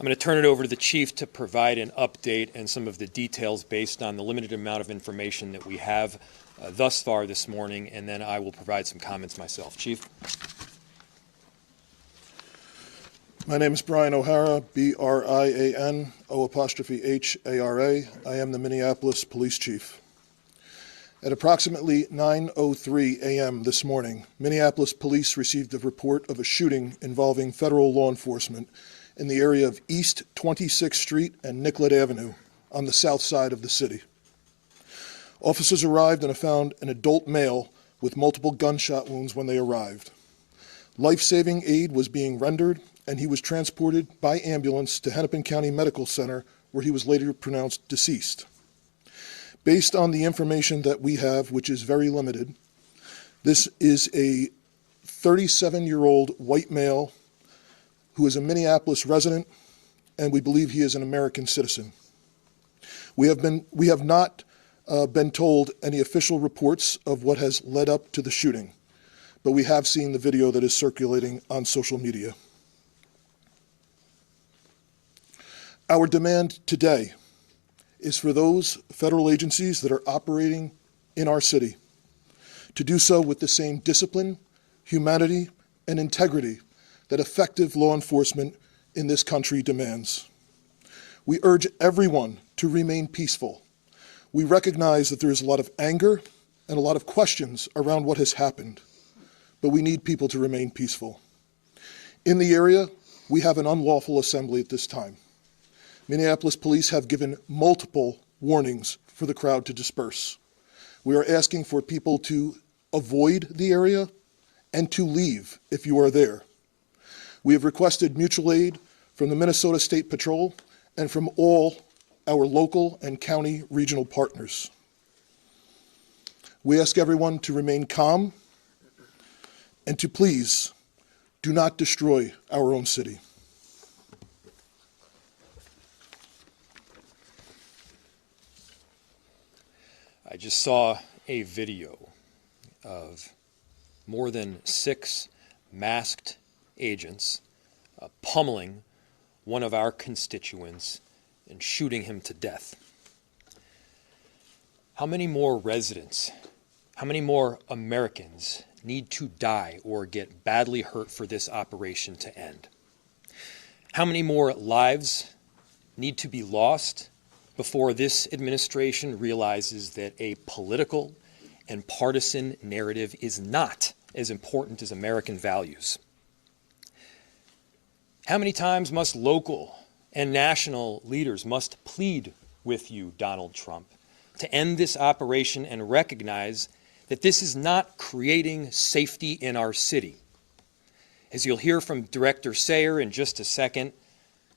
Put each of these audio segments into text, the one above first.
I'm going to turn it over to the Chief to provide an update and some of the details based on the limited amount of information that we have thus far this morning, and then I will provide some comments myself. Chief? My name is Brian O'Hara, B-R-I-A-N, O''H-A-R-A. I am the Minneapolis Police Chief. At approximately 9:03 a.m. this morning, Minneapolis police received a report of a shooting involving federal law enforcement in the area of East 26th Street and Nicollet Avenue on the south side of the city. Officers arrived and found an adult male with multiple gunshot wounds when they arrived. Life-saving aid was being rendered, and he was transported by ambulance to Hennepin County Medical Center, where he was later pronounced deceased. Based on the information that we have, which is very limited, this is a 37-year-old white male who is a Minneapolis resident, and we believe he is an American citizen. We have not been told any official reports of what has led up to the shooting, but we have seen the video that is circulating on social media. Our demand today is for those federal agencies that are operating in our city to do so with the same discipline, humanity, and integrity that effective law enforcement in this country demands. We urge everyone to remain peaceful. We recognize that there is a lot of anger and a lot of questions around what has happened, but we need people to remain peaceful. In the area, we have an unlawful assembly at this time. Minneapolis police have given multiple warnings for the crowd to disperse. We are asking for people to avoid the area and to leave if you are there. We have requested mutual aid from the Minnesota State Patrol and from all our local and county regional partners. We ask everyone to remain calm and to please do not destroy our own city. I just saw a video of more than 6 masked agents pummeling one of our constituents and shooting him to death. How many more residents, how many more Americans need to die or get badly hurt for this operation to end? How many more lives need to be lost before this administration realizes that a political and partisan narrative is not as important as American values? How many times must local and national leaders must plead with you, Donald Trump, to end this operation and recognize that this is not creating safety in our city? As you'll hear from Director Sayer in just a second,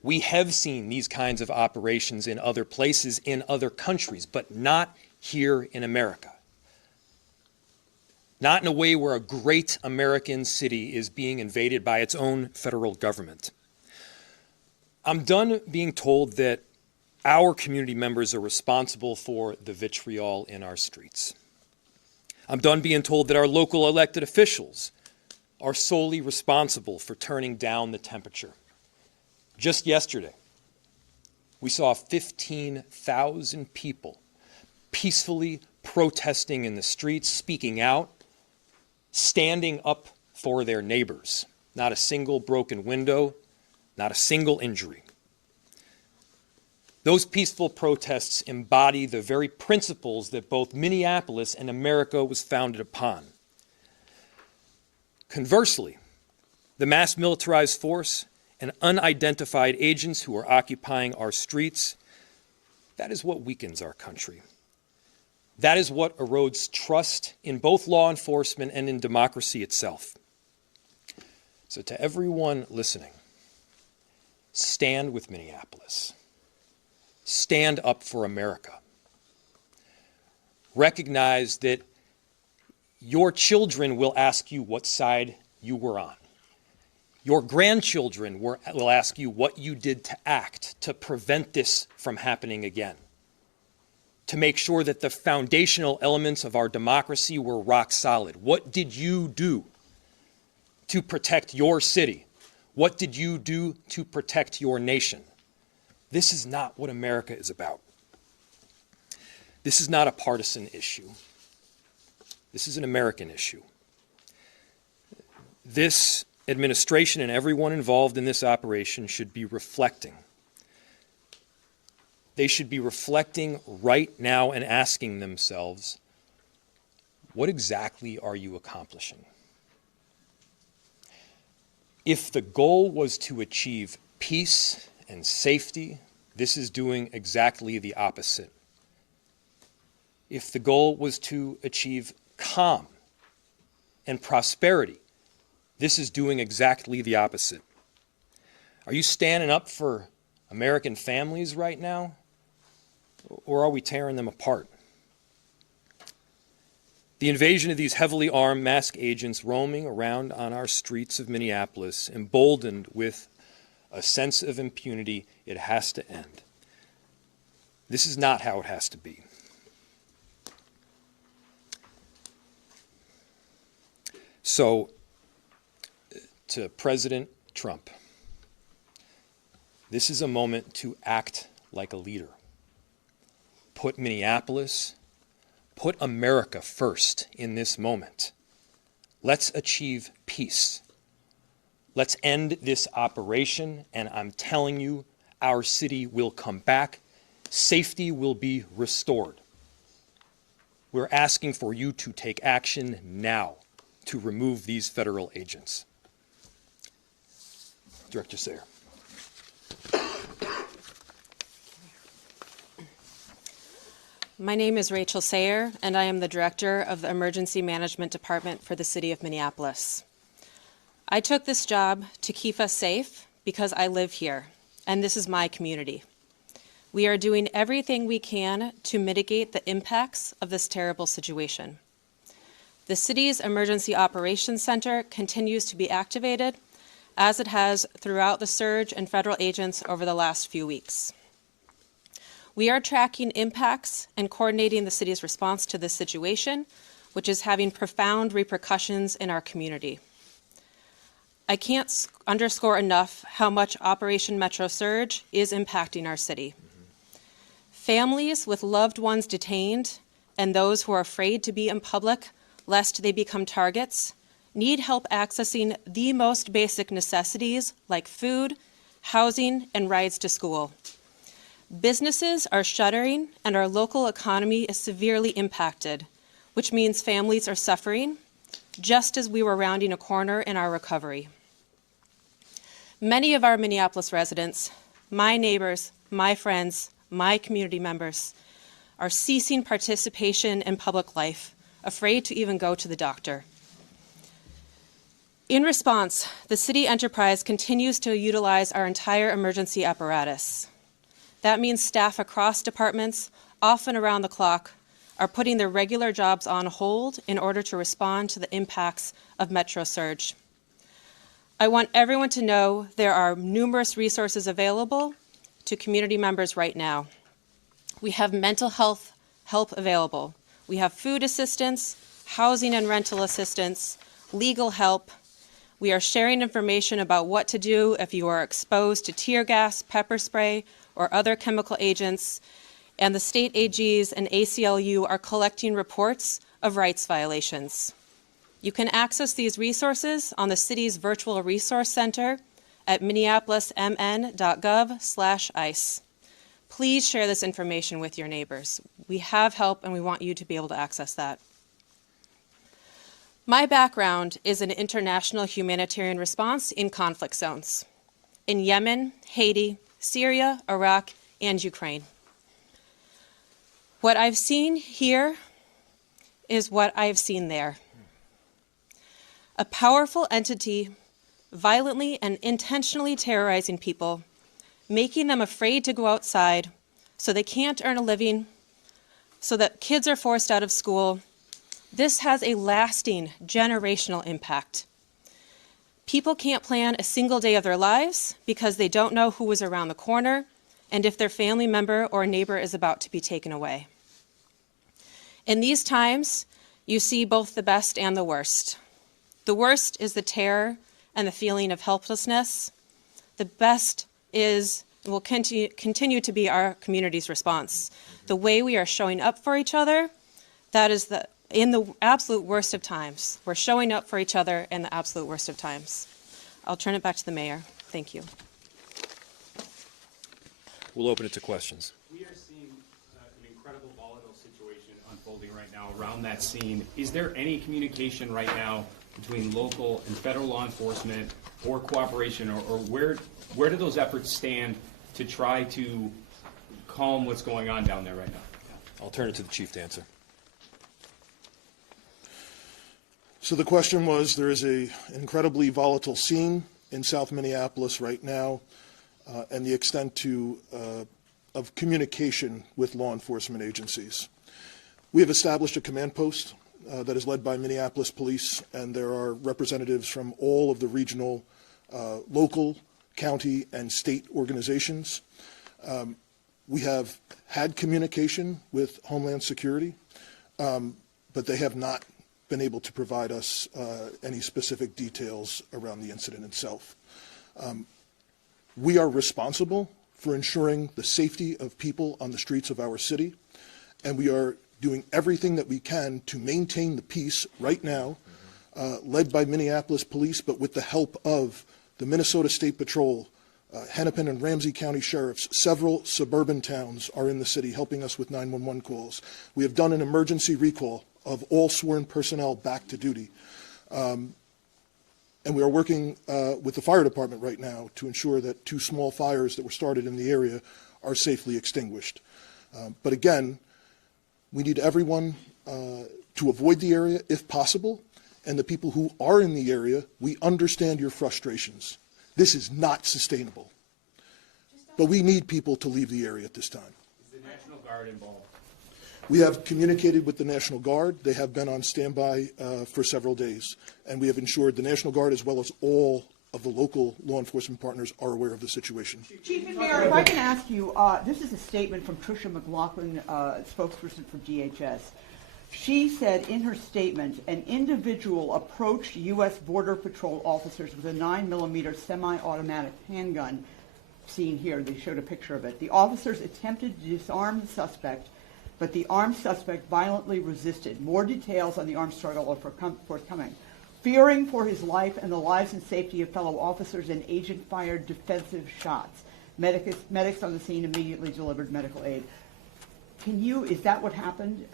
we have seen these kinds of operations in other places, in other countries, but not here in America. Not in a way where a great American city is being invaded by its own federal government. I'm done being told that our community members are responsible for the vitriol in our streets. I'm done being told that our local elected officials are solely responsible for turning down the temperature. Just yesterday, we saw 15,000 people peacefully protesting in the streets, speaking out, standing up for their neighbors. Not a single broken window, not a single injury. Those peaceful protests embody the very principles that both Minneapolis and America was founded upon. Conversely, the mass militarized force and unidentified agents who are occupying our streets, that is what weakens our country. That is what erodes trust in both law enforcement and in democracy itself. So to everyone listening, stand with Minneapolis. Stand up for America. Recognize that your children will ask you what side you were on. Your grandchildren will ask you what you did to act to prevent this from happening again, to make sure that the foundational elements of our democracy were rock solid. What did you do to protect your city? What did you do to protect your nation? This is not what America is about. This is not a partisan issue. This is an American issue. This administration and everyone involved in this operation should be reflecting. They should be reflecting right now and asking themselves, what exactly are you accomplishing? If the goal was to achieve peace and safety, this is doing exactly the opposite. If the goal was to achieve calm and prosperity, this is doing exactly the opposite. Are you standing up for American families right now, or are we tearing them apart? The invasion of these heavily armed masked agents roaming around on our streets of Minneapolis, emboldened with a sense of impunity, it has to end. This is not how it has to be. So, to President Trump, this is a moment to act like a leader. Put Minneapolis, put America first in this moment. Let's achieve peace. Let's end this operation, and I'm telling you, our city will come back. Safety will be restored. We're asking for you to take action now to remove these federal agents. Director Sayer. My name is Rachel Sayer, and I am the Director of the Emergency Management Department for the City of Minneapolis. I took this job to keep us safe because I live here, and this is my community. We are doing everything we can to mitigate the impacts of this terrible situation. The city's Emergency Operations Center continues to be activated, as it has throughout the surge in federal agents over the last few weeks. We are tracking impacts and coordinating the city's response to this situation, which is having profound repercussions in our community. I can't underscore enough how much Operation Metro Surge is impacting our city. Families with loved ones detained and those who are afraid to be in public lest they become targets need help accessing the most basic necessities like food, housing, and rides to school. Businesses are shuttering and our local economy is severely impacted, which means families are suffering, just as we were rounding a corner in our recovery. Many of our Minneapolis residents, my neighbors, my friends, my community members, are ceasing participation in public life, afraid to even go to the doctor. In response, the city enterprise continues to utilize our entire emergency apparatus. That means staff across departments, often around the clock, are putting their regular jobs on hold in order to respond to the impacts of Metro Surge. I want everyone to know there are numerous resources available to community members right now. We have mental health help available. We have food assistance, housing and rental assistance, legal help. We are sharing information about what to do if you are exposed to tear gas, pepper spray, or other chemical agents, and the state AGs and ACLU are collecting reports of rights violations. You can access these resources on the city's virtual resource center at minneapolismn.gov/ICE. Please share this information with your neighbors. We have help and we want you to be able to access that. My background is in international humanitarian response in conflict zones in Yemen, Haiti, Syria, Iraq, and Ukraine. What I've seen here is what I've seen there. A powerful entity violently and intentionally terrorizing people, making them afraid to go outside so they can't earn a living, so that kids are forced out of school. This has a lasting generational impact. People can't plan a single day of their lives because they don't know who is around the corner and if their family member or neighbor is about to be taken away. In these times, you see both the best and the worst. The worst is the terror and the feeling of helplessness. The best is will continue to be our community's response. The way we are showing up for each other, that is in the absolute worst of times. We're showing up for each other in the absolute worst of times. I'll turn it back to the mayor. Thank you. We'll open it to questions. We are seeing an incredible volatile situation unfolding right now around that scene. Is there any communication right now between local and federal law enforcement or cooperation, or where do those efforts stand to try to calm what's going on down there right now? I'll turn it to the chief to answer. So the question was, there is an incredibly volatile scene in South Minneapolis right now, and the extent of communication with law enforcement agencies. We have established a command post that is led by Minneapolis Police, and there are representatives from all of the regional, local, county, and state organizations. We have had communication with Homeland Security, but they have not been able to provide us any specific details around the incident itself. We are responsible for ensuring the safety of people on the streets of our city, and we are doing everything that we can to maintain the peace right now, led by Minneapolis Police, but with the help of the Minnesota State Patrol, Hennepin and Ramsey County Sheriffs. Several suburban towns are in the city helping us with 911 calls. We have done an emergency recall of all sworn personnel back to duty. And we are working with the fire department right now to ensure that 2 small fires that were started in the area are safely extinguished. But again, we need everyone to avoid the area if possible. And the people who are in the area, we understand your frustrations. This is not sustainable. But we need people to leave the area at this time. Is the National Guard involved? We have communicated with the National Guard. They have been on standby for several days, and we have ensured the National Guard, as well as all of the local law enforcement partners, are aware of the situation. Chief and Mayor, if I can ask you, this is a statement from Tricia McLaughlin, spokesperson for DHS. She said in her statement, an individual approached U.S. Border Patrol officers with a 9mm semi-automatic handgun. Seen here, they showed a picture of it. The officers attempted to disarm the suspect, but the armed suspect violently resisted. More details on the armed struggle are forthcoming. Fearing for his life and the lives and safety of fellow officers, an agent fired defensive shots. Medics on the scene immediately delivered medical aid. Is that what happened?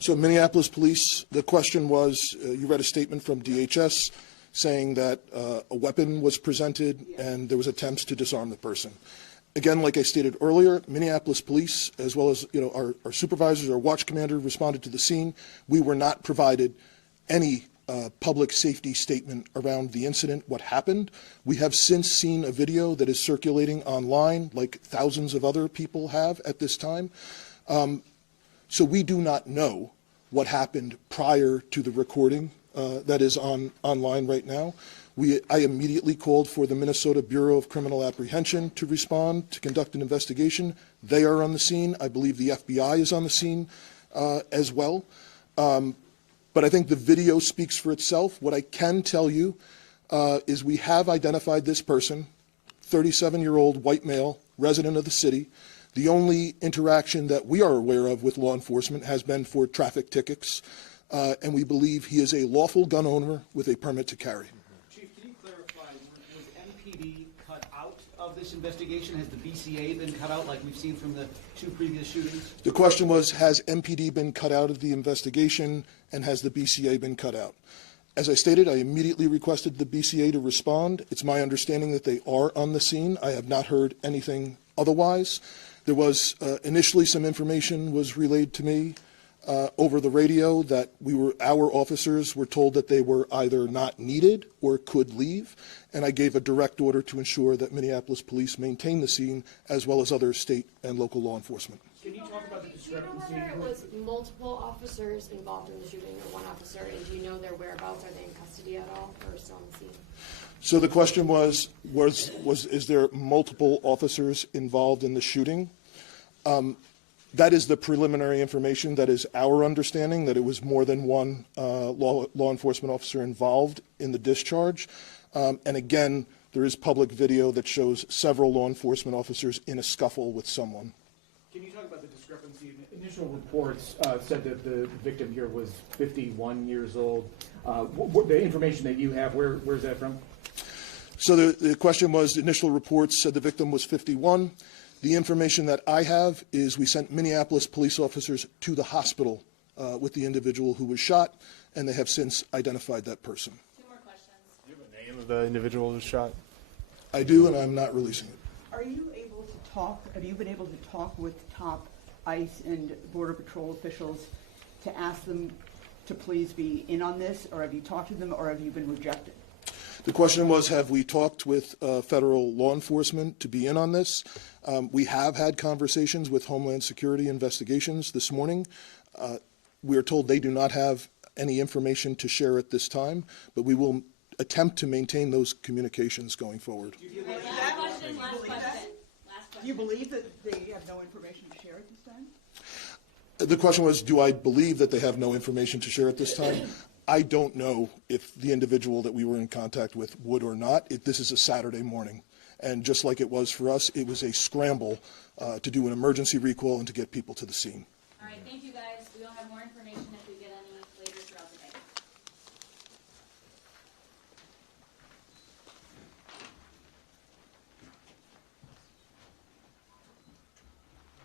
So Minneapolis Police, the question was, you read a statement from DHS saying that a weapon was presented and there was attempts to disarm the person. Again, like I stated earlier, Minneapolis Police, as well as our supervisors, our watch commander, responded to the scene. We were not provided any public safety statement around the incident, what happened. We have since seen a video that is circulating online, like thousands of other people have at this time. So we do not know what happened prior to the recording that is online right now. I immediately called for the Minnesota Bureau of Criminal Apprehension to respond, to conduct an investigation. They are on the scene. I believe the FBI is on the scene as well. But I think the video speaks for itself. What I can tell you is we have identified this person, 37-year-old white male, resident of the city. The only interaction that we are aware of with law enforcement has been for traffic tickets, and we believe he is a lawful gun owner with a permit to carry. Chief, can you clarify, was MPD cut out of this investigation? Has the BCA been cut out like we've seen from the 2 previous shootings? The question was, has MPD been cut out of the investigation, and has the BCA been cut out? As I stated, I immediately requested the BCA to respond. It's my understanding that they are on the scene. I have not heard anything otherwise. There was initially some information was relayed to me over the radio that our officers were told that they were either not needed or could leave, and I gave a direct order to ensure that Minneapolis Police maintain the scene, as well as other state and local law enforcement. Can you talk about the discrepancy? Do you know whether it was multiple officers involved in the shooting or one officer, and do you know their whereabouts? Are they in custody at all or still on the scene? So the question was is there multiple officers involved in the shooting? That is the preliminary information. That is our understanding, that it was more than one law enforcement officer involved in the discharge. And again, There is public video that shows several law enforcement officers in a scuffle with someone. Can you talk about the discrepancy? Initial reports said that the victim here was 51 years old. The information that you have, where's that from? So the question was, the initial reports said the victim was 51. The information that I have is we sent Minneapolis police officers to the hospital with the individual who was shot, and they have since identified that person. Two more questions. Do you have a name of the individual who was shot? I do, and I'm not releasing it. Are you able to talk, have you been able to talk with top ICE and Border Patrol officials to ask them to please be in on this, or have you talked to them, or have you been rejected? The question was, have we talked with federal law enforcement to be in on this? We have had conversations with Homeland Security Investigations this morning. We are told they do not have any information to share at this time, but we will attempt to maintain those communications going forward. Last question. Do you believe that they have no information to share at this time? The question was, do I believe that they have no information to share at this time? I don't know if the individual that we were in contact with would or not. This is a Saturday morning. And just like it was for us, it was a scramble to do an emergency recall and to get people to the scene. All right, thank you guys. We'll have more information if we get any later throughout the day.